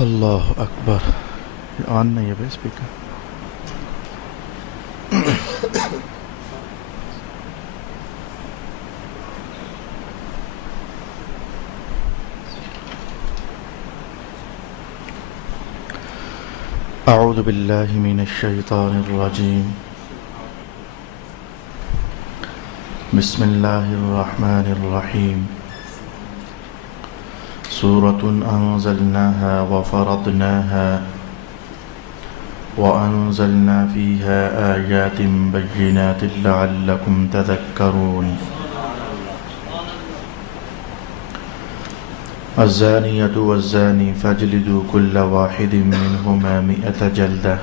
اللہ اکبر. آن نہیں ہے بھائی اسپیکر. اعوذ باللہ من الشیطان الرجیم. بسم اللہ الرحمن الرحیم. سورة أنزلناها وفرضناها وأنزلنا فيها آيات بينات لعلكم تذكرون. الزانية والزاني فاجلدوا كل واحد منهما 100 جلدة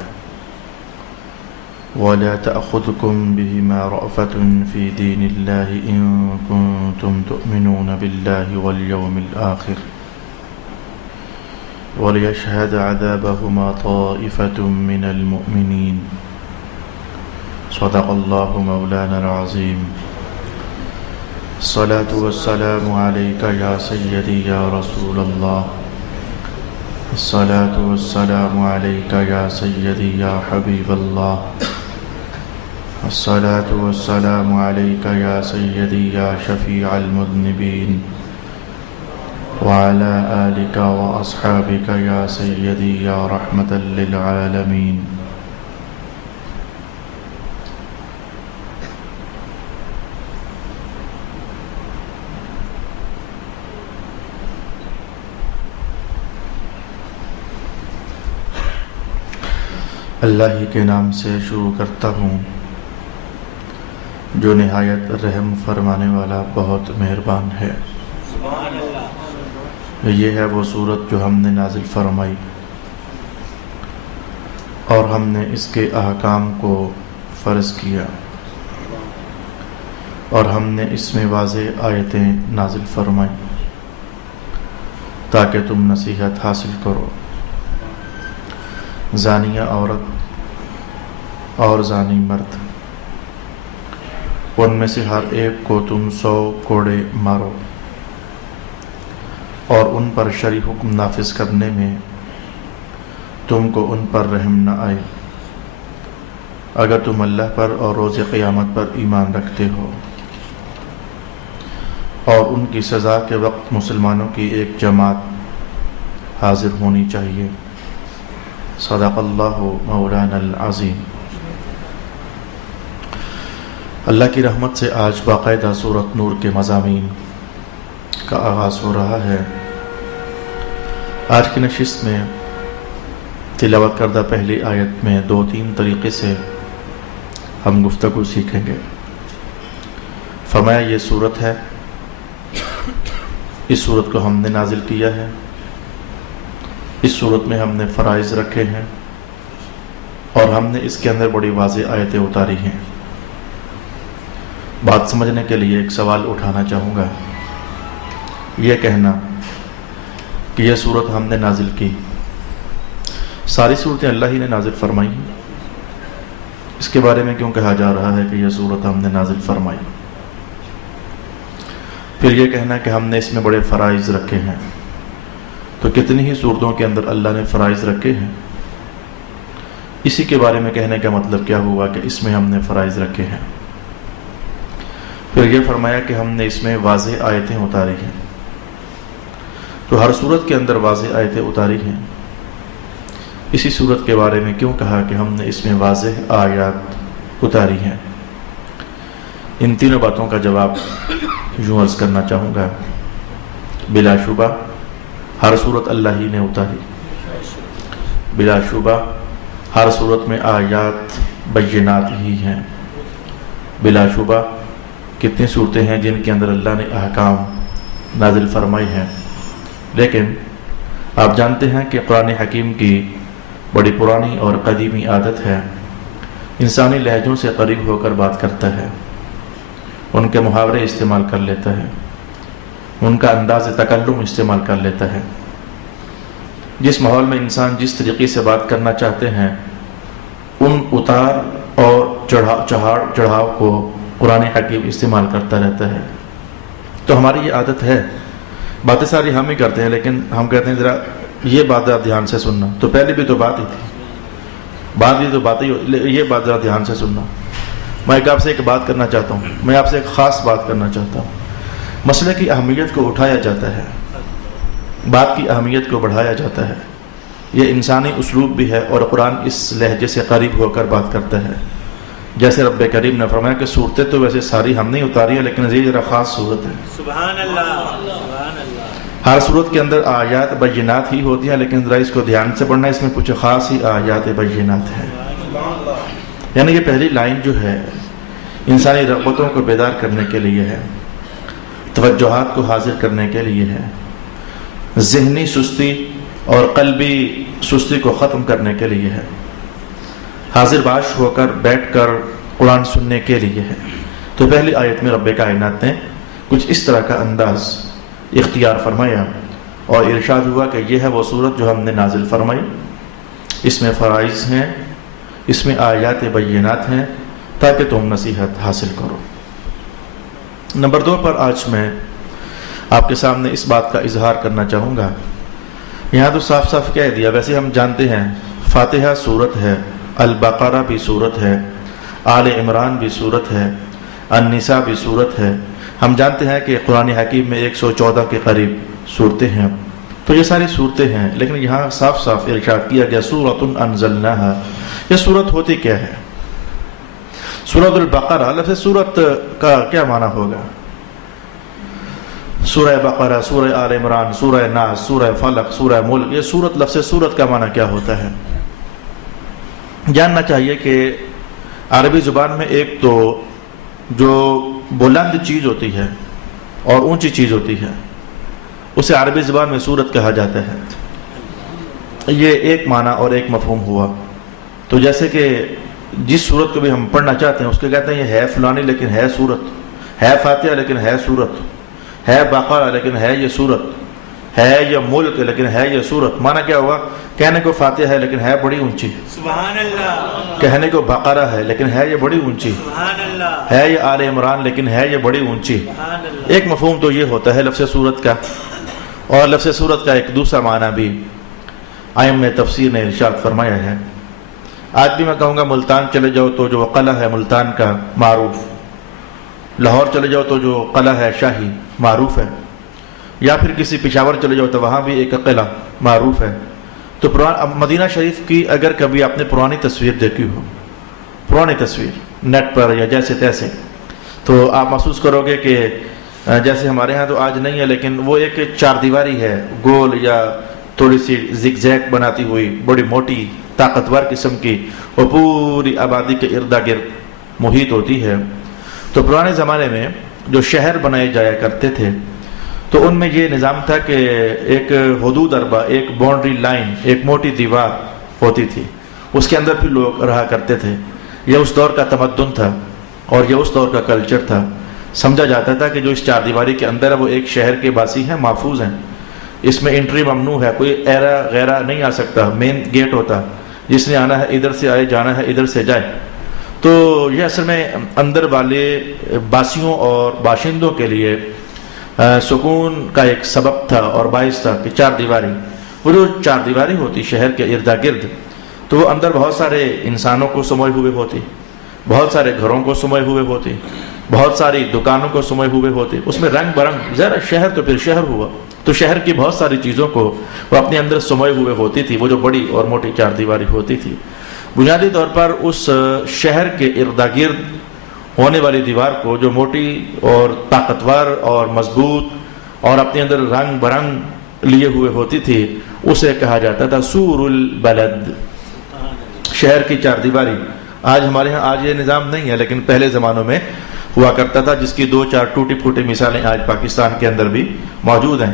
ولا تأخذكم بهما رأفة في دين الله إن كنتم تؤمنون بالله واليوم الآخر وليشهد عذابهما طائفة من المؤمنين. صدق الله مولانا العظيم. الصلاة والسلام عليك يا سيدي يا رسول الله. الصلاة والسلام عليك يا سيدي يا حبيب الله. الصلاة والسلام عليك يا سيدي يا شفيع المذنبين وعلى آلك وأصحابك يا سيدي يا رحمة للعالمين. اللہ ہی کے نام سے شروع کرتا ہوں جو نہایت رحم فرمانے والا بہت مہربان ہے. یہ ہے وہ سورت جو ہم نے نازل فرمائی اور ہم نے اس کے احکام کو فرض کیا اور ہم نے اس میں واضح آیتیں نازل فرمائی تاکہ تم نصیحت حاصل کرو. زانیہ عورت اور زانی مرد، ان میں سے ہر ایک کو تم 100 کوڑے مارو اور ان پر شرعی حکم نافذ کرنے میں تم کو ان پر رحم نہ آئے اگر تم اللہ پر اور روز قیامت پر ایمان رکھتے ہو. اور ان کی سزا کے وقت مسلمانوں کی ایک جماعت حاضر ہونی چاہیے. صدق اللہ مولانا العظیم. اللہ کی رحمت سے آج باقاعدہ سورۃ نور کے مضامین کا آغاز ہو رہا ہے. آج کی نشست میں تلاوت کردہ پہلی آیت میں 2-3 طریقے سے ہم گفتگو سیکھیں گے. فرمایا یہ سورت ہے، اس سورت کو ہم نے نازل کیا ہے، اس سورت میں ہم نے فرائض رکھے ہیں اور ہم نے اس کے اندر بڑی واضح آیتیں اتاری ہیں. بات سمجھنے کے لیے ایک سوال اٹھانا چاہوں گا. یہ کہنا کہ یہ سورت ہم نے نازل کی، ساری صورتیں اللہ ہی نے نازل فرمائی، اس کے بارے میں کیوں کہا جا رہا ہے کہ یہ سورت ہم نے نازل فرمائی؟ پھر یہ کہنا کہ ہم نے اس میں بڑے فرائض رکھے ہیں، تو کتنی ہی صورتوں کے اندر اللہ نے فرائض رکھے ہیں، اسی کے بارے میں کہنے کا مطلب کیا ہوا کہ اس میں ہم نے فرائض رکھے ہیں؟ پھر یہ فرمایا کہ ہم نے اس میں واضح آیتیں اتاری ہیں، تو ہر صورت کے اندر واضح آیتیں اتاری ہیں، اسی صورت کے بارے میں کیوں کہا کہ ہم نے اس میں واضح آیات اتاری ہیں؟ ان تینوں باتوں کا جواب یوں عرض کرنا چاہوں گا. بلا شبہ ہر صورت اللہ ہی نے اتاری، بلا شبہ ہر صورت میں آیات بینات ہی ہیں، بلا شبہ کتنی صورتیں ہیں جن کے اندر اللہ نے احکام نازل فرمائی ہیں. لیکن آپ جانتے ہیں کہ قرآن حکیم کی بڑی پرانی اور قدیمی عادت ہے، انسانی لہجوں سے قریب ہو کر بات کرتا ہے، ان کے محاورے استعمال کر لیتا ہے، ان کا انداز تکلم استعمال کر لیتا ہے. جس ماحول میں انسان جس طریقے سے بات کرنا چاہتے ہیں ان اتار اور چڑھاؤ کو قرآن حکیم استعمال کرتا رہتا ہے. تو ہماری یہ عادت ہے، باتیں ساری ہم ہی کرتے ہیں، لیکن ہم کہتے ہیں ذرا یہ بات ذرا دھیان سے سننا. تو پہلی بھی تو بات ہی تھی, بات بھی تو بات ہی, یہ بات ذرا دھیان سے سننا. میں آپ سے ایک بات کرنا چاہتا ہوں, میں آپ سے ایک خاص بات کرنا چاہتا ہوں. مسئلے کی اہمیت کو اٹھایا جاتا ہے, بات کی اہمیت کو بڑھایا جاتا ہے. یہ انسانی اسلوب بھی ہے, اور قرآن اس لہجے سے قریب ہو کر بات کرتا ہے. جیسے رب کریم نے فرمایا کہ صورتیں تو ویسے ساری ہم نہیں اتاری ہیں, لیکن یہ ذرا خاص صورت ہے. سبحان اللہ, سبحان اللہ. ہر صورت کے اندر آیات بینات ہی ہوتی ہیں, لیکن ذرا اس کو دھیان سے پڑھنا, اس میں کچھ خاص ہی آیات بینات ہیں. یعنی یہ پہلی لائن جو ہے انسانی رغبتوں کو بیدار کرنے کے لیے ہے, توجہات کو حاضر کرنے کے لیے ہے, ذہنی سستی اور قلبی سستی کو ختم کرنے کے لیے ہے, حاضر باش ہو کر بیٹھ کر قرآن سننے کے لیے ہے. تو پہلی آیت میں رب کائنات نے کچھ اس طرح کا انداز اختیار فرمایا اور ارشاد ہوا کہ یہ ہے وہ صورت جو ہم نے نازل فرمائی. اس میں فرائض ہیں, اس میں آیات بینات ہیں, تاکہ تم نصیحت حاصل کرو. نمبر 2 پر آج میں آپ کے سامنے اس بات کا اظہار کرنا چاہوں گا. یہاں تو صاف صاف کہہ دیا, ویسے ہم جانتے ہیں فاتحہ صورت ہے, البقرہ بھی صورت ہے, آل عمران بھی صورت ہے, النساء بھی صورت ہے. ہم جانتے ہیں کہ قرآن حکیم میں 114 کے قریب صورتیں ہیں. تو یہ ساری صورتیں ہیں, لیکن یہاں صاف صاف ارشاد کیا گیا سورۃ انزلناہا. یہ صورت ہوتی کیا ہے؟ سورۃ البقرہ, لفظ سورت کا کیا معنی ہوگا؟ سورہ بقرہ, سورہ آل عمران, سورہ ناس, سورہ فلق, سورہ ملک. یہ سورت, لفظ سورت کا معنی کیا ہوتا ہے؟ جاننا چاہیے کہ عربی زبان میں ایک تو جو بلند چیز ہوتی ہے اور اونچی چیز ہوتی ہے, اسے عربی زبان میں سورت کہا جاتا ہے. یہ ایک معنی اور ایک مفہوم ہوا. تو جیسے کہ جس صورت کو بھی ہم پڑھنا چاہتے ہیں اس کے کہتے ہیں یہ ہے فلانی لیکن ہے صورت, ہے فاتحہ لیکن ہے صورت, ہے بقرہ لیکن ہے یہ صورت, ہے یہ ملک لیکن ہے یہ صورت. معنی کیا ہوا؟ کہنے کو فاتحہ ہے لیکن ہے بڑی اونچی, سبحان اللہ. کہنے کو بقرہ ہے لیکن ہے یہ بڑی اونچی, سبحان اللہ. ہے یہ آل عمران لیکن ہے یہ بڑی اونچی. سبحان اللہ. ایک مفہوم تو یہ ہوتا ہے لفظ صورت کا. اور لفظ صورت کا ایک دوسرا معنی بھی ائمہ تفسیر نے ارشاد فرمایا ہے. آج بھی میں کہوں گا ملتان چلے جاؤ تو جو قلعہ ہے ملتان کا معروف, لاہور چلے جاؤ تو جو قلعہ ہے شاہی معروف ہے, یا پھر کسی پشاور چلے جاؤ تو وہاں بھی ایک قلعہ معروف ہے. تو مدینہ شریف کی اگر کبھی آپ نے پرانی تصویر دیکھی ہو, پرانی تصویر نیٹ پر یا جیسے تیسے, تو آپ محسوس کرو گے کہ جیسے ہمارے ہاں تو آج نہیں ہے, لیکن وہ ایک 4 دیواری ہے, گول یا تھوڑی سی زگ زیگ بناتی ہوئی, بڑی موٹی طاقتور قسم کی, وہ پوری آبادی کے ارد گرد محیط ہوتی ہے. تو پرانے زمانے میں جو شہر بنائے جایا کرتے تھے تو ان میں یہ نظام تھا کہ ایک حدود اربع, ایک باؤنڈری لائن, ایک موٹی دیوار ہوتی تھی, اس کے اندر پھر لوگ رہا کرتے تھے. یہ اس دور کا تمدن تھا اور یہ اس دور کا کلچر تھا. سمجھا جاتا تھا کہ جو اس 4 دیواری کے اندر ہے وہ ایک شہر کے باسی ہیں, محفوظ ہیں, اس میں انٹری ممنوع ہے, کوئی ایرا غیرہ نہیں آ سکتا, مین گیٹ ہوتا, جس نے آنا ہے ادھر سے آئے, جانا ہے ادھر سے جائے. تو یہ اصل میں اندر والے باسیوں اور باشندوں کے لیے سکون کا ایک سبب تھا اور باعث تھا کہ 4 دیواری, وہ جو 4 دیواری ہوتی شہر کے ارد گرد, تو وہ اندر بہت سارے انسانوں کو سموئے ہوئے ہوتی, بہت سارے گھروں کو سموئے ہوئے ہوتی, بہت ساری دکانوں کو سموئے ہوئے ہوتے. اس میں رنگ برنگ, ذرا شہر تو پھر شہر ہوا, تو شہر کی بہت ساری چیزوں کو وہ اپنے اندر سموئے ہوئے ہوتی تھی, وہ جو بڑی اور موٹی 4 دیواری ہوتی تھی. بنیادی طور پر اس شہر کے ارد گرد ہونے والی دیوار کو جو موٹی اور طاقتور اور مضبوط اور اپنے اندر رنگ برنگ لیے ہوئے ہوتی تھی, اسے کہا جاتا تھا سور البلد, شہر کی 4 دیواری. آج ہمارے ہاں آج یہ نظام نہیں ہے, لیکن پہلے زمانوں میں ہوا کرتا تھا, جس کی 2-4 ٹوٹی پھوٹی مثالیں آج پاکستان کے اندر بھی موجود ہیں.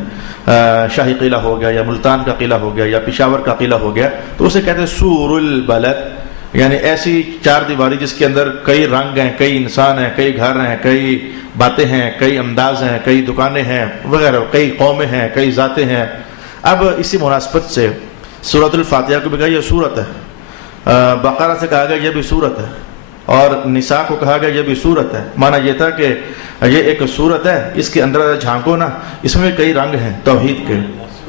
شاہی قلعہ ہو گیا, یا ملتان کا قلعہ ہو گیا, یا پشاور کا قلعہ ہو گیا, تو اسے کہتے ہیں سور البلد, یعنی ایسی 4 دیواری جس کے اندر کئی رنگ ہیں, کئی انسان ہیں, کئی گھر ہیں, کئی باتیں ہیں, کئی انداز ہیں, کئی دکانیں ہیں وغیرہ, کئی قومیں ہیں, کئی ذاتیں ہیں. اب اسی مناسبت سے سورۃ الفاتحہ کو بھی کہا یہ سورت ہے, بقرہ سے کہا گیا یہ بھی سورت ہے, اور نساء کو کہا گیا یہ بھی سورت ہے. معنی یہ تھا کہ یہ ایک سورت ہے, اس کے اندر جھانکو نا, اس میں کئی رنگ ہیں توحید کے,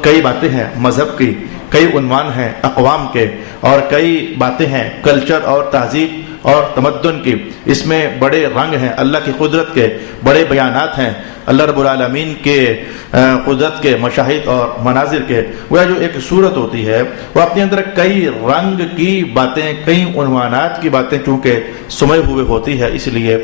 کئی باتیں ہیں مذہب کی، کئی عنوان ہیں اقوام کے، اور کئی باتیں ہیں کلچر اور تہذیب اور تمدن کی. اس میں بڑے رنگ ہیں اللہ کی قدرت کے، بڑے بیانات ہیں اللہ رب العالمین کے قدرت کے، مشاہد اور مناظر کے. وہ جو ایک صورت ہوتی ہے وہ اپنے اندر کئی رنگ کی باتیں، کئی عنوانات کی باتیں چونکہ سمے ہوئے ہوتی ہے، اس لیے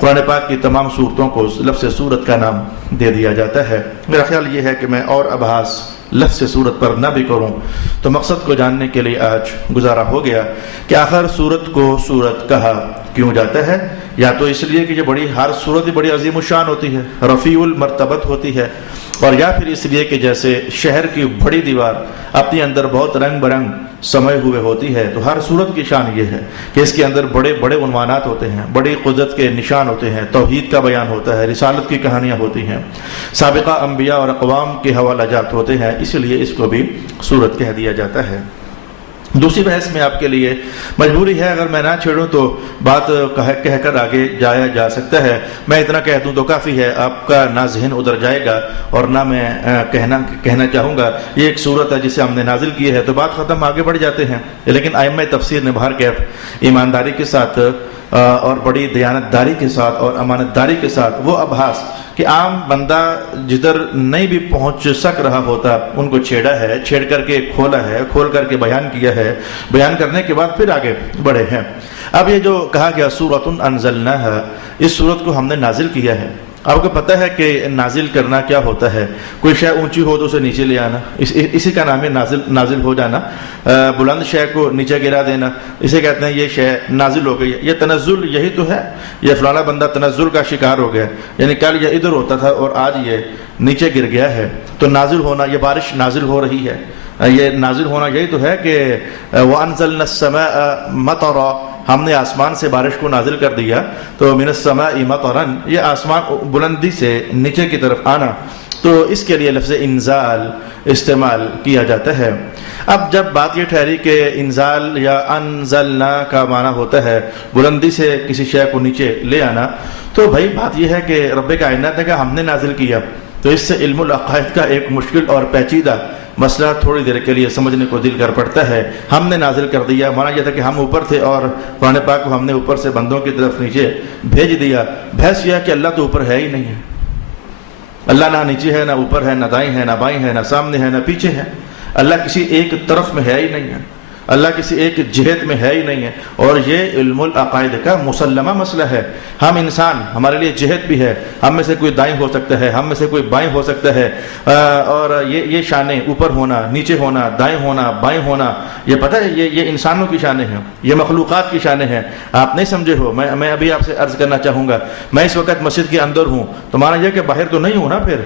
قرآن پاک کی تمام صورتوں کو لفظ صورت کا نام دے دیا جاتا ہے. میرا خیال یہ ہے کہ میں اور ابحاث لفظ صورت پر نہ بھی کروں تو مقصد کو جاننے کے لیے آج گزارا ہو گیا کہ آخر صورت کو صورت کہا کیوں جاتا ہے. یا تو اس لیے کہ یہ ہر صورت ہی بڑی عظیم الشان ہوتی ہے، رفیع المرتبت ہوتی ہے، اور یا پھر اس لیے کہ جیسے شہر کی بڑی دیوار اپنے اندر بہت رنگ برنگ سمے ہوئے ہوتی ہے، تو ہر صورت کی شان یہ ہے کہ اس کے اندر بڑے بڑے عنوانات ہوتے ہیں، بڑی قدرت کے نشان ہوتے ہیں، توحید کا بیان ہوتا ہے، رسالت کی کہانیاں ہوتی ہیں، سابقہ انبیاء اور اقوام کے حوالہ جات ہوتے ہیں، اس لیے اس کو بھی صورت کہہ دیا جاتا ہے. دوسری بحث میں آپ کے لیے مجبوری ہے، اگر میں نہ چھیڑوں تو بات کہہ کر آگے جایا جا سکتا ہے. میں اتنا کہہ دوں تو کافی ہے، آپ کا نہ ذہن ادھر جائے گا اور نہ میں کہنا چاہوں گا یہ ایک صورت ہے جسے ہم نے نازل کی ہے تو بات ختم، آگے بڑھ جاتے ہیں. لیکن ائمہ تفسیر نے بہر کیف ایمانداری کے ساتھ اور بڑی دیانتداری کے ساتھ اور امانتداری کے ساتھ وہ ابحاث کہ عام بندہ جدھر نہیں بھی پہنچ سک رہا ہوتا ان کو چھیڑا ہے، چھیڑ کر کے کھولا ہے، کھول کر کے بیان کیا ہے، بیان کرنے کے بعد پھر آگے بڑھے ہیں. اب یہ جو کہا گیا سورۃ انزلناہا، اس سورت کو ہم نے نازل کیا ہے. آپ کو پتہ ہے کہ نازل کرنا کیا ہوتا ہے؟ کوئی شے اونچی ہو تو اسے نیچے لے آنا، اسی کا نام ہے نازل ہو جانا. بلند شے کو نیچے گرا دینا، اسے کہتے ہیں یہ شے نازل ہو گئی. یہ تنزل یہی تو ہے، یہ فلانا بندہ تنزل کا شکار ہو گیا، یعنی کل یہ ادھر ہوتا تھا اور آج یہ نیچے گر گیا ہے. تو نازل ہونا، یہ بارش نازل ہو رہی ہے، یہ نازل ہونا یہی تو ہے کہ وَأَنزَلْنَا السَّمَاءَ مَطَرًا، ہم نے آسمان سے بارش کو نازل کر دیا. تو من السماء مطرًا، یہ آسمان بلندی سے نیچے کی طرف آنا، تو اس کے لیے لفظ انزال استعمال کیا جاتا ہے. اب جب بات یہ ٹھہری کہ انزال یا انزلنا کا معنی ہوتا ہے بلندی سے کسی شے کو نیچے لے آنا، تو بھائی بات یہ ہے کہ رب کائنات نے کہا ہم نے نازل کیا، تو اس سے علم العقائد کا ایک مشکل اور پیچیدہ مسئلہ تھوڑی دیر کے لیے سمجھنے کو دل کر پڑتا ہے. ہم نے نازل کر دیا، مانا یہ تھا کہ ہم اوپر تھے اور قرآن پاک کو ہم نے اوپر سے بندوں کی طرف نیچے بھیج دیا. بحث یہ ہے کہ اللہ تو اوپر ہے ہی نہیں ہے، اللہ نہ نیچے ہے، نہ اوپر ہے، نہ دائیں ہے، نہ بائیں ہے، نہ سامنے ہے، نہ پیچھے ہے. اللہ کسی ایک طرف میں ہے ہی نہیں ہے، اللہ کسی ایک جہت میں ہے ہی نہیں ہے. اور یہ علم العقائد کا مسلمہ مسئلہ ہے. ہم انسان، ہمارے لیے جہت بھی ہے، ہم میں سے کوئی دائیں ہو سکتا ہے، ہم میں سے کوئی بائیں ہو سکتا ہے، اور یہ شانیں اوپر ہونا، نیچے ہونا، دائیں ہونا، بائیں ہونا، یہ پتہ ہے یہ انسانوں کی شانیں ہیں، یہ مخلوقات کی شانیں ہیں. آپ نہیں سمجھے ہو. میں ابھی آپ سے عرض کرنا چاہوں گا، میں اس وقت مسجد کے اندر ہوں تو مانا یہ کہ باہر تو نہیں ہوں نا. پھر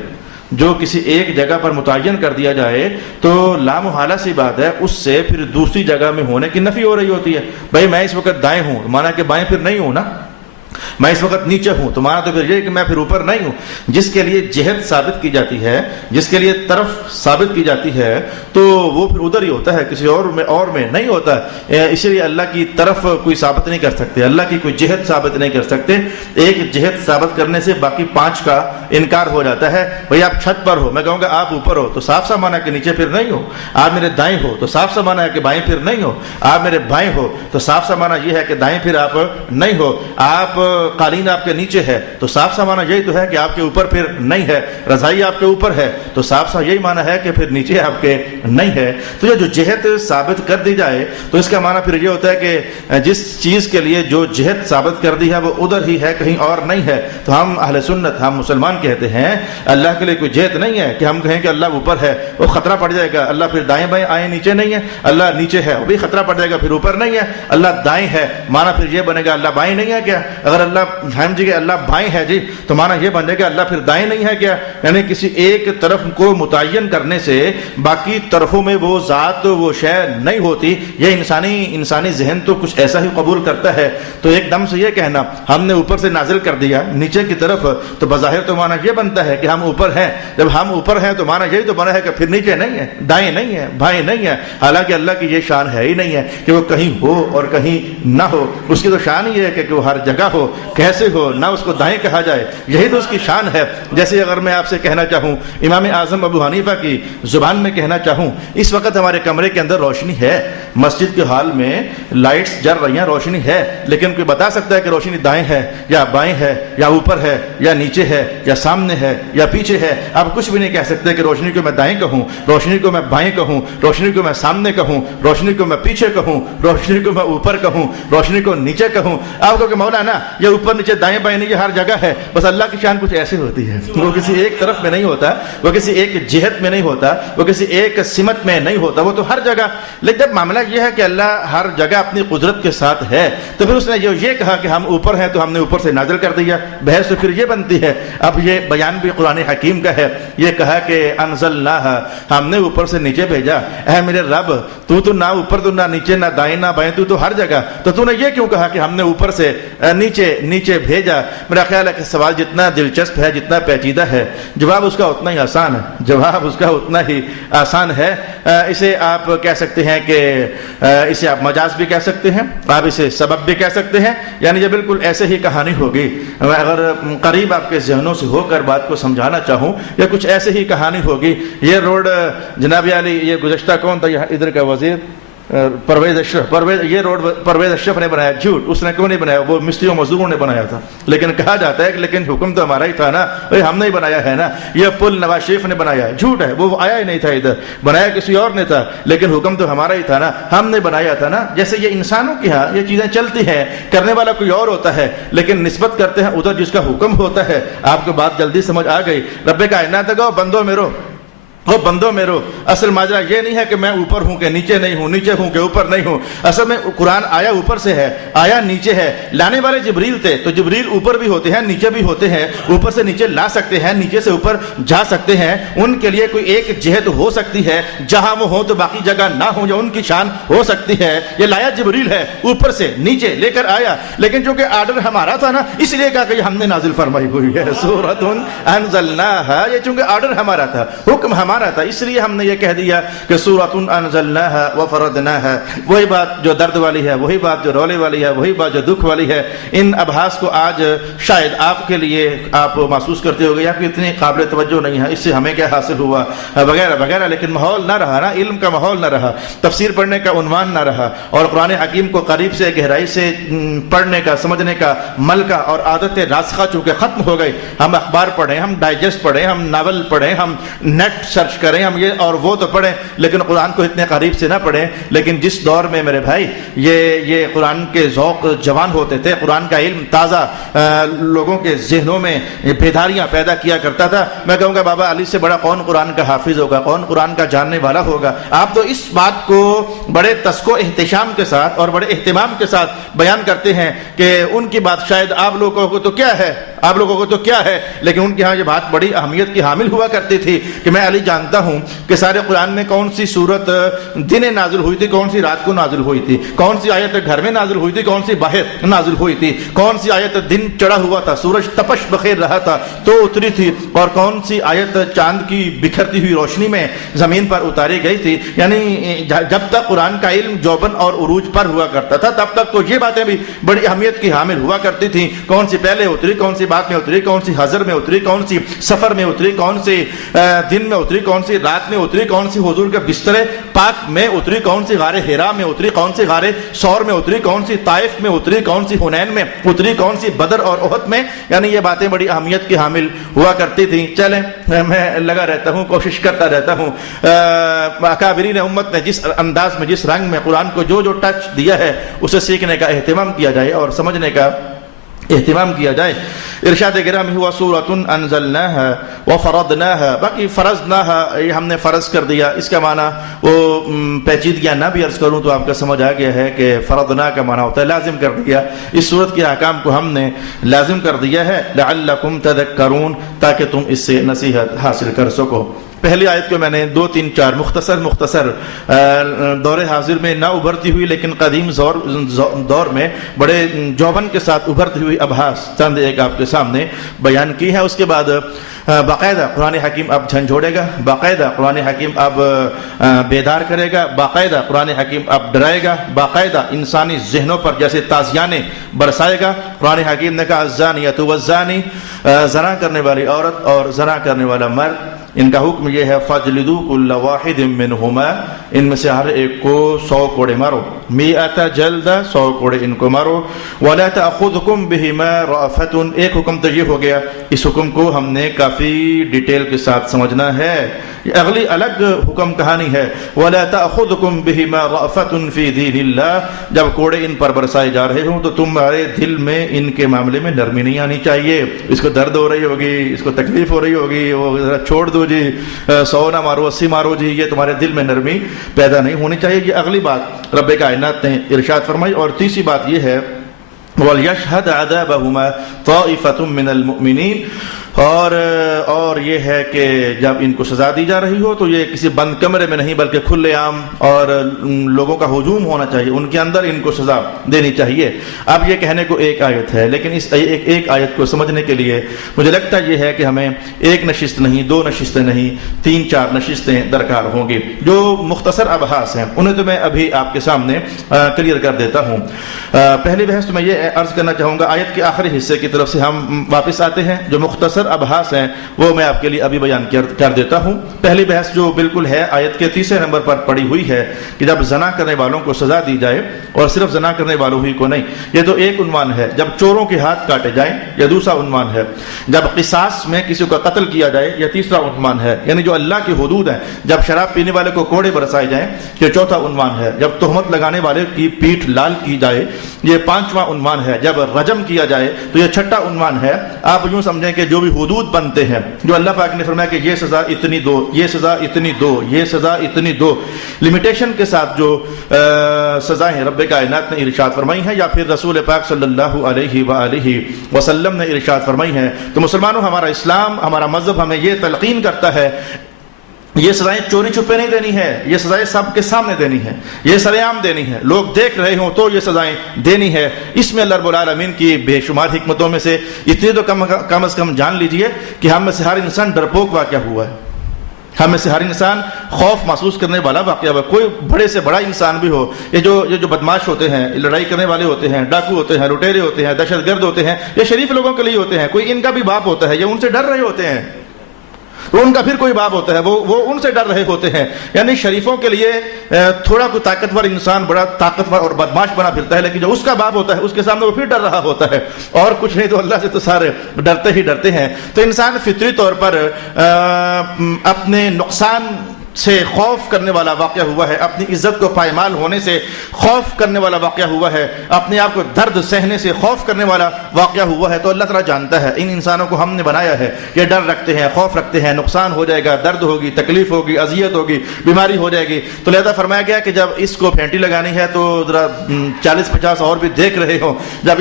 جو کسی ایک جگہ پر متعین کر دیا جائے تو لامحالہ سی بات ہے اس سے پھر دوسری جگہ میں ہونے کی نفی ہو رہی ہوتی ہے. بھائی میں اس وقت دائیں ہوں، مانا کہ بائیں پھر نہیں ہوں نا. میں اس وقت نیچے ہوں تو مانا تو پھر یہ کہ میں پھر اوپر نہیں ہوں. جس کے لیے جہت ثابت کی جاتی ہے، جس کے لیے طرف ثابت کی جاتی ہے، تو وہ پھر ادھر ہی ہوتا ہے، کسی اور میں نہیں ہوتا. اسی لیے اللہ کی طرف کوئی ثابت نہیں کر سکتے، اللہ کی کوئی جہت ثابت نہیں کر سکتے. ایک جہت ثابت کرنے سے باقی 5 کا انکار ہو جاتا ہے. بھئی آپ چھت پر ہو، میں کہوں گا آپ اوپر ہو تو صاف سا مانا کہ نیچے پھر نہیں ہو. آپ میرے دائیں ہو تو صاف سا مانا ہے کہ بائیں پھر نہیں ہو. آپ میرے بائیں ہو تو صاف سا مانا یہ ہے کہ دائیں پھر آپ نہیں ہو. آپ قالین آپ کے نیچے ہے تو صاف سا مانا یہی تو ہے کہ آپ کے اوپر پھر نہیں ہے. رضائی آپ کے اوپر ہے تو صاف سا یہی مانا ہے کہ پھر نیچے آپ کے نہیں ہے. تو یہ جو جہت ثابت کر دی جائے تو اس کا مانا پھر یہ ہوتا ہے کہ جس چیز کے لیے جو جہت ثابت کر دی ہے وہ ادھر ہی ہے، کہیں اور نہیں ہے. تو ہم اہل سنت، ہم مسلمان کہتے ہیں اللہ کے لیے کوئی جہت نہیں ہے کہ ہم کہیں کہ اللہ اوپر ہے، وہ خطرہ پڑ جائے گا. اللہ پھر دائیں بائیں آئیں نیچے نہیں ہے، اللہ نیچے ہے وہ بھی خطرہ پڑ جائے گا، پھر اوپر نہیں ہے. اللہ دائیں ہے، مانا پھر یہ بنے گا اللہ بائیں نہیں ہے کیا؟ اگر اللہ کہ اللہ بائیں ہے جی تو مانا یہ بنے گا اللہ پھر دائیں نہیں ہے کیا؟ یعنی کسی ایک طرف کو متعین کرنے سے باقی طرفوں میں وہ ذات، وہ شے نہیں ہوتی. یہ انسانی ذہن تو کچھ ایسا ہی قبول کرتا ہے. تو ایک دم سے یہ کہنا ہم نے اوپر سے نازل کر دیا نیچے کی طرف، تو بظاہر تو مانا یہ بنتا ہے کہ ہم اوپر ہیں. جب ہم اوپر ہیں تو مانا یہی تو بنا ہے کہ پھر نیچے نہیں ہے، دائیں نہیں ہے، بائیں نہیں ہے. حالانکہ اللہ کی یہ شان ہے ہی نہیں ہے کہ وہ کہیں ہو اور کہیں نہ ہو. اس کی تو شان یہ ہے کہ وہ ہر جگہ ہو کیسے ہو نہ اس کو دائیں کہا جائے، یہی تو اس کی شان ہے۔ جیسے اگر میں آپ سے کہنا چاہوں، امام اعظم ابو حنیفہ کی زبان میں کہنا چاہوں، اس وقت ہمارے کمرے کے اندر روشنی ہے، مسجد کے ہال میں لائٹس جل رہی ہیں، روشنی ہے، لیکن کوئی بتا سکتا ہے کہ روشنی دائیں ہے یا بائیں ہے یا اوپر ہے یا نیچے ہے یا سامنے ہے یا پیچھے ہے؟ آپ کچھ بھی نہیں کہہ سکتے کہ روشنی کو میں دائیں کہوں، روشنی کو میں بائیں کہوں، روشنی کو میں سامنے کہوں، روشنی کو میں پیچھے کہوں، روشنی کو میں اوپر کہوں، روشنی کو نیچے کہوں۔ آپ کو کہ مولانا یہ اوپر نیچے دائیں بائیں نہیں، یہ ہر جگہ ہے۔ بس اللہ کی شان کچھ ایسی ہوتی ہے، وہ کسی ایک طرف میں نہیں ہوتا، وہ کسی ایک جہت میں نہیں ہوتا، وہ کسی ایک سمت میں نہیں ہوتا، وہ تو ہر جگہ۔ لیکن جب معاملہ یہ ہے کہ اللہ ہر جگہ اپنی قدرت کے ساتھ ہے، تو پھر اس نے یہ کہا کہ ہم اوپر ہیں تو ہم نے اوپر سے نازل کر دیا۔ بحث تو پھر یہ بنتی ہے، اب یہ بیان بھی قرآن حکیم کا ہے، یہ کہا کہ انزلناہا، ہم نے اوپر سے نیچے بھیجا۔ اے میرے رب، تو نہ اوپر تو نہ نیچے نہ دائیں نہ بائیں، تو ہر جگہ، تو نے یہ کیوں کہا کہ ہم نے اوپر سے نیچے بھیجا؟ میرا خیال ہے کہ سوال جتنا دلچسپ ہے، جتنا پیچیدہ ہے، جواب اس کا اتنا ہی آسان ہے، جواب اس کا اتنا ہی آسان ہے۔ اسے آپ کہہ سکتے ہیں کہ اسے آپ مجاز بھی کہہ سکتے ہیں، آپ اسے سبب بھی کہہ سکتے ہیں، یعنی یہ بالکل ایسے ہی کہانی ہوگی۔ میں اگر قریب آپ کے ذہنوں سے ہو کر بات کو سمجھانا چاہوں، یا کچھ ایسے ہی کہانی ہوگی۔ یہ روڈ جناب علی، یہ گزشتہ کون تھا یہاں ادھر کا وزیر؟ پرویز اشرف۔ یہ روڈ پرویز اشرف نے بنایا، جھوٹ، اس نے کیوں نہیں بنایا؟ وہ مستریوں مزدوروں نے بنایا تھا، لیکن کہا جاتا ہے کہ لیکن حکم تو ہمارا ہی تھا نا، ہم نے ہی بنایا ہے نا۔ یہ پل نواز شریف نے بنایا، جھوٹ ہے، وہ آیا ہی نہیں تھا ادھر، بنایا کسی اور نے تھا، لیکن حکم تو ہمارا ہی تھا نا، ہم نے بنایا تھا نا۔ جیسے یہ انسانوں کے ہاں یہ چیزیں چلتی ہیں، کرنے والا کوئی اور ہوتا ہے، لیکن نسبت کرتے ہیں ادھر جس کا حکم ہوتا ہے۔ آپ کو بات جلدی سمجھ آ گئی؟ رب کائنات کو بندوں میں رو، وہ بندوں میں رو۔ اصل ماجرا یہ نہیں ہے کہ میں اوپر ہوں کہ نیچے نہیں ہوں، نیچے ہوں کہ اوپر نہیں ہوں۔ اصل میں قرآن آیا اوپر سے ہے، آیا نیچے ہے۔ لانے والے جبریل تھے، تو جبریل اوپر بھی ہوتے ہیں نیچے بھی ہوتے ہیں، اوپر سے نیچے لا سکتے ہیں، نیچے سے اوپر جا سکتے ہیں۔ ان کے لیے کوئی ایک جہت ہو سکتی ہے جہاں وہ ہوں تو باقی جگہ نہ ہوں، یا ان کی شان ہو سکتی ہے۔ یہ لایا جبریل ہے، اوپر سے نیچے لے کر آیا، لیکن چونکہ آرڈر ہمارا تھا نا، اس لیے کہا کہ ہم نے نازل فرمائی ہوئی ہے سورۃ انزلناہا۔ یہ چونکہ آرڈر ہمارا تھا، حکم ہمارا تھا، اس لیے ہم نے یہ کہہ دیا کہ سورۃ انزلناہا وفرضناہا۔ وہی بات جو درد والی ہے، وہی بات جو رولے والی ہے، وہی بات جو دکھ والی ہے۔ ان ابحاث کو آج شاید آپ کے لیے آپ محسوس کرتے ہو گے آپ کی اتنی قابل توجہ نہیں ہے، اس سے ہمیں کیا حاصل ہوا وغیرہ وغیرہ، لیکن ماحول نہ رہا نا، علم کا ماحول نہ رہا، تفسیر پڑھنے کا عنوان نہ رہا، اور قرآن حکیم کو قریب سے گہرائی سے پڑھنے کا، سمجھنے کا ملکہ اور عادت راسخہ چونکہ ختم ہو گئی۔ ہم اخبار پڑھیں، ہم ڈائجسٹ پڑھیں، ہم ناول پڑھیں، ہم نیٹ سرچ کریں، ہم یہ اور وہ تو پڑھیں، لیکن قرآن کو اتنے قریب سے نہ پڑھیں۔ لیکن جس دور میں میرے بھائی یہ قرآن کے ذوق جوان ہوتے تھے، قرآن کا علم تازہ لوگوں کے ذہنوں میں بیداریاں پیدا کیا کرتا تھا، میں کہوں گا بابا علی سے بڑا کون قرآن کا حافظ ہوگا، کون قرآن کا جاننے والا ہوگا؟ آپ تو اس بات کو بڑے تسک و احتشام کے ساتھ اور بڑے اہتمام کے ساتھ بیان کرتے ہیں کہ ان کی بات شاید آپ لوگوں کو تو کیا ہے، آپ لوگوں کو تو کیا ہے، لیکن ان کے ہاں یہ بات بڑی اہمیت کی حامل ہوا کرتی تھی کہ میں علی جانتا ہوں کہ سارے قرآن میں کون سی سورت دن نازل ہوئی تھی، کون سی رات کو نازل ہوئی تھی، کون سی آیت گھر میں نازل ہوئی تھی، کون سی باہر نازل ہوئی تھی، کون سی آیت دن چڑھا ہوا تھا، سورج تپش بخیر رہا تھا تو اتری تھی، اور کون سی آیت چاند کی بکھرتی ہوئی روشنی میں زمین پر اتاری گئی تھی۔ یعنی جب تک قرآن کا علم جوبن اور عروج پر ہوا کرتا تھا تب تک تو یہ باتیں بھی بڑی اہمیت کی حامل ہوا کرتی تھیں، کون سی پہلے اتری، کون سی بعد میں اتری، کون سی حضر میں اتری، کون سی سفر میں اتری، کون سی دن میں اتری، کون سی رات میں اتری، کون سی حضور کے بستر پاک میں اتری، کون سی غار حرا میں اتری، کون سی غار ثور میں اتری، کون سی طائف میں اتری، کون سی حنین میں اتری، کون سی بدر اور احد میں۔ یعنی یہ باتیں بڑی اہمیت کی حامل ہوا کرتی تھیں۔ چلیں میں لگا رہتا ہوں، کوشش کرتا رہتا ہوں، اکابرین امت نے جس انداز میں، جس رنگ میں قرآن کو جو ٹچ دیا ہے اسے سیکھنے کا اہتمام کیا جائے اور سمجھنے کا اہتمام کیا جائے۔ ارشاد گرامی ہوا سورۃ انزلناہا وفرضناہا، باقی فرضناہا یہ ہم نے فرض کر دیا، اس کا معنی وہ پیچیدگیاں نہ بھی عرض کروں تو آپ کا سمجھ آ گیا ہے کہ فرضنا کا معنی ہوتا ہے لازم کر دیا۔ اس صورت کے احکام کو ہم نے لازم کر دیا ہے، لعلکم تذکرون، تاکہ تم اس سے نصیحت حاصل کر سکو۔ پہلی آیت کو میں نے 2 3 4 مختصر دور حاضر میں نہ ابھرتی ہوئی لیکن قدیم دور میں بڑے جوبن کے ساتھ ابھرتی ہوئی ابحاث چند ایک آپ کے سامنے بیان کی ہے۔ اس کے بعد باقاعدہ قرآن حکیم اب جھنجھوڑے گا، باقاعدہ قرآن حکیم اب بیدار کرے گا، باقاعدہ قرآن حکیم اب ڈرائے گا، باقاعدہ انسانی ذہنوں پر جیسے تازیانے برسائے گا۔ قرآن حکیم نے کہا الزانیۃ والزانی، زنا کرنے والی عورت اور زنا کرنے والا مرد، ان کا حکم یہ ہے فَاجْلِدُوا كُلَّ وَاحِدٍ مِّنْهُمَا، ان میں سے ہر ایک کو 100 کوڑے مارو، 100 جلدہ، 100 کوڑے ان کو مارو۔ وَلَا تَأْخُذْكُمْ بِهِمَا رَأْفَةٌ، ایک حکم تو یہ ہو گیا، اس حکم کو ہم نے کافی ڈیٹیل کے ساتھ سمجھنا ہے، یہ اگلی الگ حکم کہانی ہے۔ وَلَا تَأْخُذْكُمْ بِهِمَا رَأْفَةٌ فِي دِينِ اللَّهِ، جب کوڑے ان پر برسائے جا رہے ہوں تو تمہارے دل میں ان کے معاملے میں نرمی نہیں آنی چاہیے۔ اس کو درد ہو رہی ہوگی، اس کو تکلیف ہو رہی ہوگی، وہ ذرا چھوڑ دو جی، 100 نہ مارو 80 مارو جی، یہ تمہارے دل میں نرمی پیدا نہیں ہونی چاہیے۔ یہ اگلی بات رب کائنات نے ارشاد فرمائی۔ اور تیسری بات یہ ہے وَلْيَشْهَدْ عَذَابَهُمَا طَائِفَةٌ مِّنَ الْمُؤْمِنِينَ، اور یہ ہے کہ جب ان کو سزا دی جا رہی ہو تو یہ کسی بند کمرے میں نہیں بلکہ کھلے عام اور لوگوں کا ہجوم ہونا چاہیے، ان کے اندر ان کو سزا دینی چاہیے۔ اب یہ کہنے کو ایک آیت ہے، لیکن اس ایک آیت کو سمجھنے کے لیے مجھے لگتا یہ ہے کہ ہمیں ایک نشست نہیں، 2 نشستیں نہیں، 3-4 نشستیں درکار ہوں گی۔ جو مختصر ابحاث ہیں انہیں تو میں ابھی آپ کے سامنے کلیئر کر دیتا ہوں۔ پہلی بحث تو میں یہ عرض کرنا چاہوں گا، آیت کے آخری حصے کی طرف سے ہم واپس آتے ہیں، جو مختصر ابحاث ہیں وہ میں آپ کے لیے ابھی بیان کر دیتا ہوں۔ پہلی بحث جو بالکل ہے آیت کے 3 نمبر پر پڑی ہوئی ہے کہ جب زنا کرنے والوں کو سزا دی جائے، اور صرف زنا کرنے والوں ہی کو نہیں، یہ تو ایک عنوان ہے، جب چوروں کے ہاتھ کاٹے جائیں یہ دوسرا عنوان ہے، جب قصاص میں کسی کو قتل کیا جائے یہ تیسرا عنوان ہے، یعنی جو اللہ کی حدود ہیں، جب شراب پینے والے کو کوڑے برسائے جائیں یہ چوتھا عنوان ہے، جب تہمت لگانے والے کی پیٹھ لال کی جائے یہ 5واں عنوان ہے، جب رجم کیا جائے تو یہ 6واں عنوان ہے۔ آپ یوں سمجھیں کہ جو بھی حدود بنتے ہیں، جو اللہ پاک نے فرمایا کہ یہ سزا اتنی دو، یہ سزا اتنی دو، یہ سزا اتنی دو، لمیٹیشن کے ساتھ جو سزائیں رب کائنات نے ارشاد فرمائی ہیں یا پھر رسول پاک صلی اللہ علیہ وآلہ وسلم نے ارشاد فرمائی ہیں، تو مسلمانوں ہمارا اسلام، ہمارا مذہب ہمیں یہ تلقین کرتا ہے یہ سزائیں چوری چھپے نہیں دینی ہے، یہ سزائیں سب کے سامنے دینی ہے، یہ سر عام دینی ہے، لوگ دیکھ رہے ہوں تو یہ سزائیں دینی ہے۔ اس میں اللہ رب العالمین کی بے شمار حکمتوں میں سے اتنی تو کم از کم جان لیجئے کہ ہم میں سے ہر انسان ڈرپوک واقعہ ہوا ہے، ہم میں سے ہر انسان خوف محسوس کرنے والا واقعہ ہوا، کوئی بڑے سے بڑا انسان بھی ہو، یہ جو بدماش ہوتے ہیں، لڑائی کرنے والے ہوتے ہیں، ڈاکو ہوتے ہیں، لٹیرے ہوتے ہیں، دہشت گرد ہوتے ہیں، یہ شریف لوگوں کے لیے ہوتے ہیں، کوئی ان کا بھی باپ ہوتا ہے، یہ ان سے ڈر رہے ہوتے ہیں، تو ان کا پھر کوئی باپ ہوتا ہے، وہ ان سے ڈر رہے ہوتے ہیں۔ یعنی شریفوں کے لیے تھوڑا کوئی طاقتور انسان بڑا طاقتور اور بدماش بنا پھرتا ہے، لیکن جو اس کا باپ ہوتا ہے اس کے سامنے وہ پھر ڈر رہا ہوتا ہے، اور کچھ نہیں تو اللہ سے تو سارے ڈرتے ہی ڈرتے ہیں۔ تو انسان فطری طور پر اپنے نقصان سے خوف کرنے والا واقعہ ہوا ہے، اپنی عزت کو پائمال ہونے سے خوف کرنے والا واقعہ ہوا ہے، اپنے آپ کو درد سہنے سے خوف کرنے والا واقعہ ہوا ہے۔ تو اللہ تعالیٰ جانتا ہے ان انسانوں کو ہم نے بنایا ہے، یہ ڈر رکھتے ہیں، خوف رکھتے ہیں، نقصان ہو جائے گا، درد ہوگی، تکلیف ہوگی، اذیت ہوگی، بیماری ہو جائے گی، تو لہذا فرمایا گیا کہ جب اس کو پھینٹی لگانی ہے تو ذرا 40-50 اور بھی دیکھ رہے ہوں، جب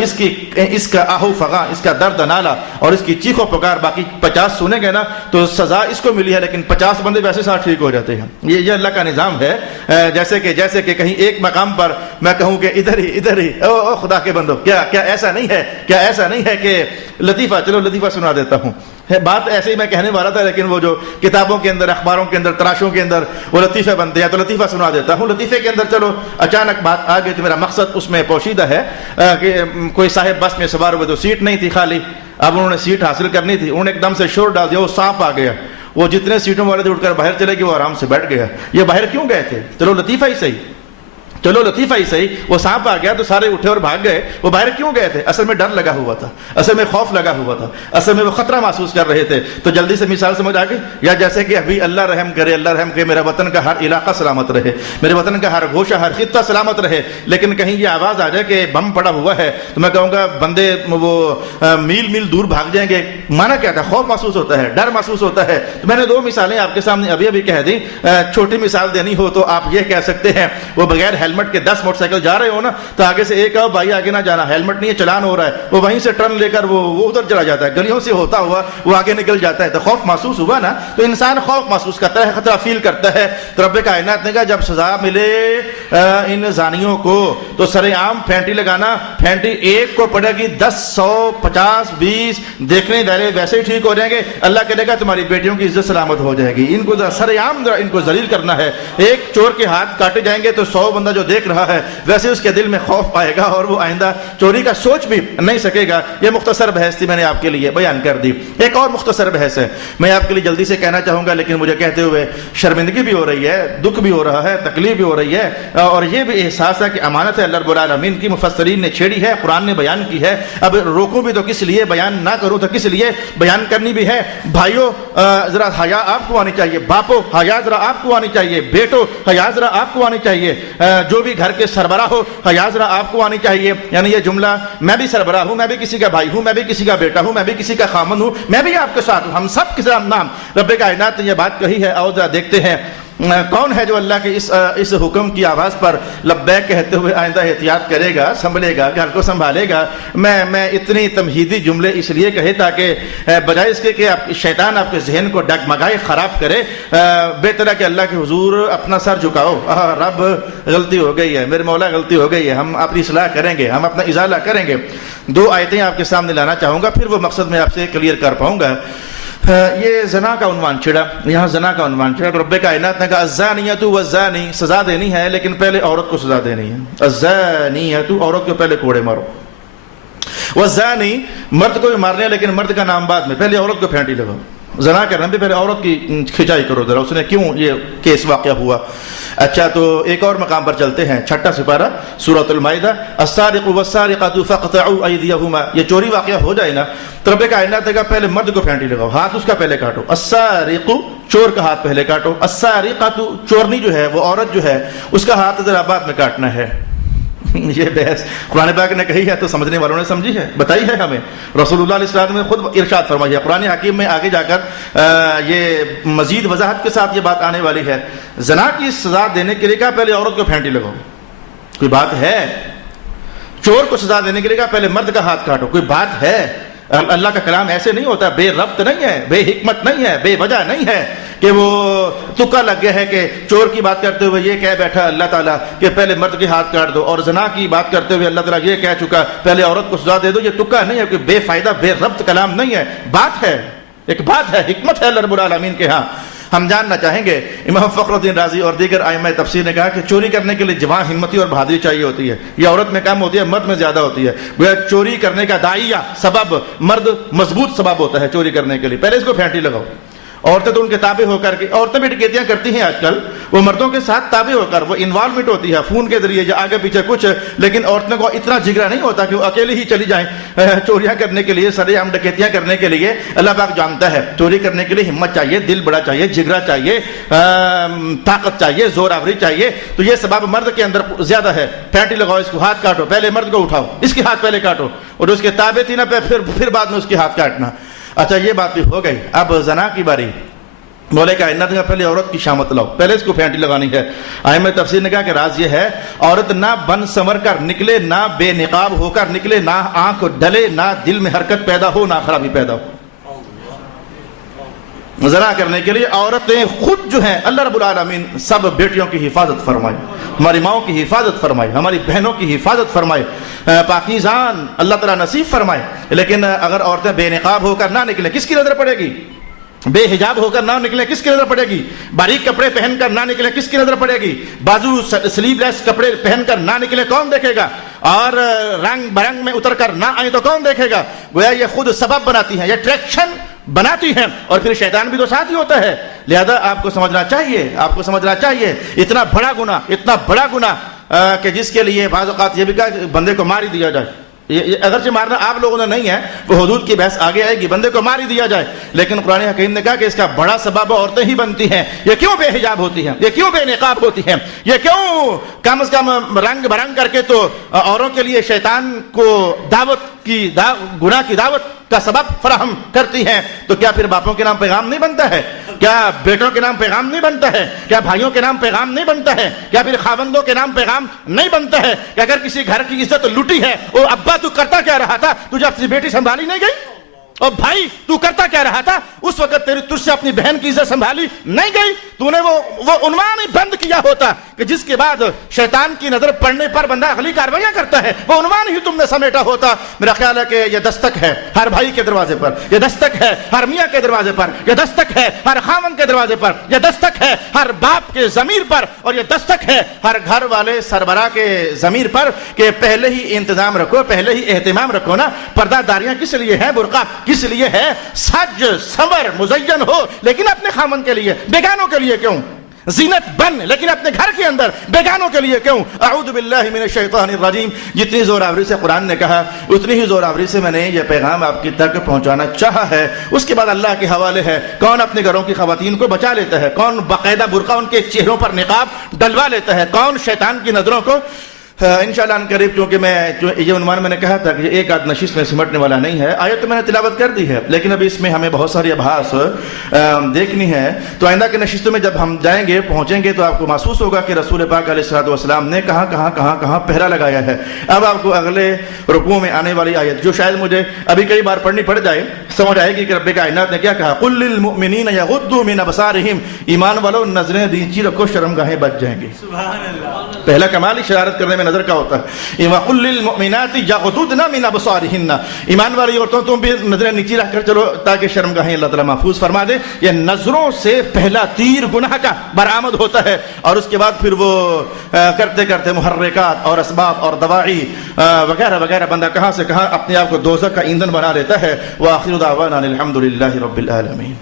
اس کا آہو فغاں، اس کا درد نالا اور اس کی چیخ و پکار باقی 50 سنیں گے نا تو سزا اس کو ملی ہے، لیکن 50 بندے ویسے ساتھ ٹھیک ہو جاتے ہیں۔ یہ اللہ کا نظام ہے، جیسے کہ کہیں ایک مقام پر میں کہوں کہ ادھر ہی او خدا کے بندو، کیا ایسا نہیں ہے کہ لطیفہ، چلو لطیفہ سنا دیتا ہوں، بات ایسے ہی میں کہنے والا تھا، لیکن وہ جو کتابوں کے اندر، اخباروں کے اندر، تراشوں کے اندر وہ لطیفے بنتے ہیں تو لطیفہ سنا دیتا ہوں۔ لطیفے کے اندر چلو اچانک بات آ گئی تو میرا مقصد اس میں پوشیدہ ہے کہ کوئی صاحب بس میں سوار ہوئے تو سیٹ نہیں تھی خالی، اب انہوں نے سیٹ حاصل کرنی تھی، انہوں نے ایک دم سے شور ڈال دیا، وہ سانپ آ گیا، وہ جتنے سیٹوں والے تھے اٹھ کر باہر چلے گئے، وہ آرام سے بیٹھ گیا۔ یہ باہر کیوں گئے تھے؟ چلو لطیفہ ہی صحیح، وہ سانپ آ گیا تو سارے اٹھے اور بھاگ گئے، وہ باہر کیوں گئے تھے؟ اصل میں ڈر لگا ہوا تھا، اصل میں خوف لگا ہوا تھا، اصل میں وہ خطرہ محسوس کر رہے تھے۔ تو جلدی سے مثال سمجھ آ گئی، یا جیسے کہ ابھی اللہ رحم کرے میرا وطن کا ہر علاقہ سلامت رہے، میرے وطن کا ہر گوشہ، ہر خطہ سلامت رہے، لیکن کہیں یہ آواز آ جائے کہ بم پڑا ہوا ہے تو میں کہوں گا بندے وہ میل دور بھاگ جائیں گے۔ مانا کیا تھا؟ خوف محسوس ہوتا ہے، ڈر محسوس ہوتا ہے۔ تو میں نے 2 مثالیں آپ کے سامنے ابھی کہہ دی، چھوٹی مثال دینی ہو تو آپ یہ کہہ سکتے ہیں وہ بغیر ہیلمٹ ہیلمٹ کے 10 موٹر سائیکل جا رہے ہو نا تو آگے سے ایک بھائی آگے نہ جانا, ہیلمٹ نہیں ہے چلان ہو رہا ہے, وہ وہیں سے ٹرن لے کر وہ ادھر چلا جاتا ہے, گلیوں سے ہوتا ہوا وہ آگے نکل جاتا ہے. تو خوف محسوس ہوا نا, تو انسان خوف محسوس کرتا ہے, خطرہ فیل کرتا ہے. تو رب کائنات نے کہا جب سزا ملے ان زانیوں کو تو سر عام پھینٹی لگانا, پھینٹی ایک کو پڑے گی 10 100 50 20 دیکھنے دائرے ویسے ہی ٹھیک ہو جائیں گے. اللہ کہے گا تمہاری بیٹیوں کی عزت سلامت ہو جائے گی. ان کو سر عام ان کو ذلیل کرنا ہے. ایک چور کے ہاتھ کاٹے جائیں گے تو 100 بندہ جو دیکھ رہا ہے ویسے اس کے دل میں خوف آئے گا اور وہ آئندہ چوری کا سوچ بھی نہیں سکے گا. یہ مختصر بحث تھی, میں نے آپ کے لیے بیان کر دی. ایک اور مختصر بحث ہے, میں آپ کے لیے جلدی سے کہنا چاہوں گا, لیکن مجھے کہتے ہوئے شرمندگی بھی ہو رہی ہے, دکھ بھی ہو رہا ہے, تکلیف بھی ہو رہی ہے, اور یہ بھی احساس ہے کہ امانت ہے اللہ رب العالمین کی, مفسرین نے چھیڑی ہے, قرآن نے بیان کی ہے. اب روکوں بھی تو کس لیے, بیان نہ کروں تو کس لیے, بیان کرنی بھی ہے. بھائیوں ذرا حیا آپ کو آنی چاہیے, باپو حیا ذرا آپ کو آنی چاہیے, بیٹو حیا ذرا آپ کو آنی چاہیے, جو بھی گھر کے سربراہ ہو حیا ذرا آپ کو آنی چاہیے. یعنی یہ جملہ میں بھی سربراہ ہوں, میں بھی کسی کا بھائی ہوں, میں بھی کسی کا بیٹا ہوں, میں بھی کسی کا خامند ہوں, میں بھی آپ کے ساتھ ہوں, ہم سب کے ساتھ نام رب کائنات نے یہ بات کہی ہے. اور ذرا دیکھتے ہیں کون ہے جو اللہ کے اس حکم کی آواز پر لبیک کہتے ہوئے آئندہ احتیاط کرے گا, سنبھلے گا, گھر کو سنبھالے گا. میں اتنی تمہیدی جملے اس لیے کہے تاکہ بجائے اس کے کہ شیطان آپ کے ذہن کو ڈگمگائے, خراب کرے, بہتر ہے کہ اللہ کے حضور اپنا سر جھکاؤ. رب غلطی ہو گئی ہے, میرے مولا غلطی ہو گئی ہے, ہم اپنی اصلاح کریں گے, ہم اپنا ازالہ کریں گے. 2 آیتیں آپ کے سامنے لانا چاہوں گا, پھر وہ مقصد میں آپ سے کلیئر کر پاؤں گا. یہ زنا کا عنوان چھڑا, یہاں زنا کا عنوان چھڑا. رب کائنات نے کہا الزانیۃ والزانی, سزا دینی ہے لیکن پہلے عورت کو سزا دینی ہے. الزانیۃ, عورت کو پہلے کوڑے مارو. والزانی, مرد کو بھی مارنے لیکن مرد کا نام بعد میں, پہلے عورت کو پھینٹی لگاؤ. زنا کرنا بھی پہلے عورت کی کھچائی کرو ذرا, اس نے کیوں یہ کیس واقعہ ہوا. اچھا تو ایک اور مقام پر چلتے ہیں, 6واں سپارہ سورۃ المائدہ, السارق والسارقۃ فاقطعوا ایدیہما. یہ چوری واقعہ ہو جائے نا تو رب کائنات کا پہلے مرد کو پھینٹی لگاؤ, ہاتھ اس کا پہلے کاٹو. السارق, چور کا ہاتھ پہلے کاٹو. السارقۃ, چورنی جو ہے وہ عورت جو ہے اس کا ہاتھ ذرا بعد میں کاٹنا ہے. یہ بحث قرآن پاک نے کہی ہے تو سمجھنے والوں نے سمجھی ہے, بتائی ہے ہمیں. رسول اللہ علیہ السلام نے خود ارشاد فرمایا. قرآن حکیم میں آگے جا کر یہ مزید وضاحت کے ساتھ یہ بات آنے والی ہے. زنا کی سزا دینے کے لیے کہا پہلے عورت کو پھینٹی لگاؤ, کوئی بات ہے. چور کو سزا دینے کے لیے کہا پہلے مرد کا ہاتھ کاٹو, کوئی بات ہے. اللہ کا کلام ایسے نہیں ہوتا, بے ربط نہیں ہے, بے حکمت نہیں ہے, بے وجہ نہیں ہے کہ وہ تکا لگ گیا ہے کہ چور کی بات کرتے ہوئے یہ کہہ بیٹھا اللہ تعالیٰ کہ پہلے مرد کے ہاتھ کاٹ دو, اور زنا کی بات کرتے ہوئے اللہ تعالیٰ یہ کہہ چکا پہلے عورت کو سزا دے دو. یہ تکا نہیں ہے, کہ بے فائدہ بے ربط کلام نہیں ہے, بات ہے, ایک بات ہے, حکمت ہے اللہ رب العالمین کے ہاں. ہم جاننا چاہیں گے, امام فخر الدین رازی اور دیگر ائمہ تفسیر نے کہا کہ چوری کرنے کے لیے جوان, ہمتی اور بہادری چاہیے ہوتی ہے. یہ عورت میں کم ہوتی ہے, مرد میں زیادہ ہوتی ہے. گویا چوری کرنے کا داعیہ سبب مرد مضبوط سبب ہوتا ہے چوری کرنے کے لیے. پہلے اس کو پھینٹی لگاؤ. عورتیں تو ان کے تابع ہو کر کے, عورتیں بھی ڈکیتیاں کرتی ہیں آج کل, وہ مردوں کے ساتھ تابع ہو کر, وہ انوالومنٹ ہوتی ہے فون کے ذریعے یا آگے پیچھے کچھ, لیکن عورتوں کو اتنا جگرا نہیں ہوتا کہ وہ اکیلی ہی چلی جائیں چوریاں کرنے کے لیے, سرے عام ڈکیتیاں کرنے کے لیے. اللہ پاک جانتا ہے چوری کرنے کے لیے ہمت چاہیے, دل بڑا چاہیے, جگرا چاہیے, طاقت چاہیے, زور آوری چاہیے. تو یہ سبب مرد کے اندر زیادہ ہے. پھینٹی لگاؤ, اس کو ہاتھ کاٹو, پہلے مرد کو اٹھاؤ, اس کے ہاتھ پہلے کاٹو, اور اس کے تابع تھی نا پھر بعد میں اس کے ہاتھ کاٹنا. اچھا یہ بات بھی ہو گئی. اب زنا کی باری. مولا کائنات نے پہلے عورت کی شامت لاؤ, پہلے اس کو پھینٹی لگانی ہے. ائمہ تفسیر نے کہا کہ راز یہ ہے عورت نہ بن سنور کر نکلے, نہ بے نقاب ہو کر نکلے, نہ آنکھ ڈلے, نہ دل میں حرکت پیدا ہو, نہ خرابی پیدا ہو. زنا کرنے کے لیے عورتیں خود جو ہیں, اللہ رب العالمین سب بیٹیوں کی حفاظت فرمائے, ہماری ماؤں کی حفاظت فرمائے, ہماری بہنوں کی حفاظت فرمائے, پاکیزان اللہ تعالیٰ نصیب فرمائے. لیکن اگر عورتیں بے نقاب ہو کر نہ نکلیں, کس کی نظر پڑے گی؟ بے حجاب ہو کر نہ نکلیں, کس کی نظر پڑے گی؟ باریک کپڑے پہن کر نہ نکلیں, کس کی نظر پڑے گی؟ بازو سلیو لیس کپڑے پہن کر نہ نکلیں, کون دیکھے گا؟ اور رنگ برنگ میں اتر کر نہ آئیں تو کون دیکھے گا؟ گویا یہ خود سبب بناتی ہیں, یہ اٹریکشن بناتی ہیں, اور پھر شیطان بھی تو ساتھ ہی ہوتا ہے. لہذا آپ کو سمجھنا چاہیے, آپ کو سمجھنا چاہیے اتنا بڑا گناہ کہ جس کے لیے بعض اوقات یہ بھی کہا کہ بندے کو مار ہی دیا جائے. اگرچہ مارنا آپ لوگوں نے نہیں ہے, وہ حدود کی بحث آگے آئے گی, بندے کو مار ہی دیا جائے, لیکن قرآن حکیم نے کہا کہ اس کا بڑا سبب عورتیں ہی بنتی ہیں. یہ کیوں بے حجاب ہوتی ہیں, یہ کیوں بے نقاب ہوتی ہیں, یہ کیوں کم از کم رنگ برنگ کر کے تو اوروں کے لیے شیطان کو گناہ کی دعوت کا سبب فراہم کرتی ہیں. تو کیا پھر باپوں کے نام پیغام نہیں بنتا ہے؟ کیا بیٹوں کے نام پیغام نہیں بنتا ہے؟ کیا بھائیوں کے نام پیغام نہیں بنتا ہے؟ کیا پھر خاوندوں کے نام پیغام نہیں بنتا ہے کہ اگر کسی گھر کی عزت لوٹی ہے، او ابا تو کرتا کیا رہا تھا؟ تجھے اپنی بیٹی سنبھالی نہیں گئی؟ اور بھائی تو کرتا کیا رہا تھا اس وقت؟ تجھ سے اپنی بہن کی عزت سنبھالی نہیں گئی؟ تو نے وہ عنوان ہی بند کیا ہوتا کہ جس کے بعد شیطان کی نظر پڑنے پر بندہ اگلی کاروائیاں کرتا ہے، وہ عنوان ہی تم نے سمیٹا ہوتا۔ میرا خیال ہے کہ یہ دستک ہے ہر بھائی کے دروازے پر، یہ دستک ہے ہر میاں کے دروازے پر، یہ دستک ہے ہر خاوند کے دروازے پر، یہ دستک ہے ہر باپ کے ضمیر پر، اور یہ دستک ہے ہر گھر والے سربراہ کے ضمیر پر کہ پہلے ہی انتظام رکھو، پہلے ہی اہتمام رکھو نا۔ پردہ داریاں کس لیے ہیں؟ برقع کس لیے ہے؟ سج سنور مزین ہو لیکن اپنے خامن کے لیے، بیگانوں کے لیے کیوں؟ زینت بن لیکن اپنے گھر کے اندر، بیگانوں کے لیے کیوں؟ اعوذ باللہ من الشیطان الرجیم۔ جتنی زور آوری سے قرآن نے کہا اتنی ہی زور آوری سے میں نے یہ پیغام آپ کی تک پہنچانا چاہا ہے۔ اس کے بعد اللہ کے حوالے ہے کون اپنے گھروں کی خواتین کو بچا لیتا ہے، کون باقاعدہ برقع ان کے چہروں پر نقاب ڈلوا لیتا ہے، کون شیطان کی نظروں کو انشاءاللہ ان قریب، چونکہ یہ عنوان میں نے کہا تھا کہ ایک آدھ نشست میں سمٹنے والا نہیں ہے۔ آیت تو میں نے تلاوت کر دی ہے لیکن ابھی اس میں ہمیں بہت ساری ابحاث دیکھنی ہے، تو آئندہ کے نشستوں میں جب ہم جائیں گے پہنچیں گے تو آپ کو محسوس ہوگا کہ رسول پاک علیہ الصلوۃ والسلام نے کہاں پہرا لگایا ہے۔ اب آپ کو اگلے رکوع میں آنے والی آیت جو شاید مجھے ابھی کئی بار پڑھنی پڑ جائے، سمجھ آئے گی کہ رب کائنات نے کیا کہا، قل للمؤمنین یغضوا من ابصارہم، ایمان والو نظریں نیچی رکھو شرمگاہیں بچ جائیں گی۔ سبحان اللہ۔ پہلا کمال اشارت کرنے میں نظر کا ہوتا ہے۔ وَقُلْ لِلْمُؤْمِنَاتِ يَغْضُضْنَ مِنْ أَبْصَارِهِنَّ، ایمان والی عورتوں تم بھی نظریں نیچی رکھ کر چلو تاکہ شرمگاہیں اللہ تعالیٰ محفوظ فرما دے۔ یہ نظروں سے پہلا تیر گناہ کا برآمد ہوتا ہے، اور اس کے بعد پھر وہ کرتے کرتے محرکات اور اسباب اور دواعی وغیرہ وغیرہ بندہ کہاں سے کہاں اپنے آپ کو دوزخ کا ایندھن بنا لیتا ہے۔ وآخر دعوانا الحمد للہ رب العالمین۔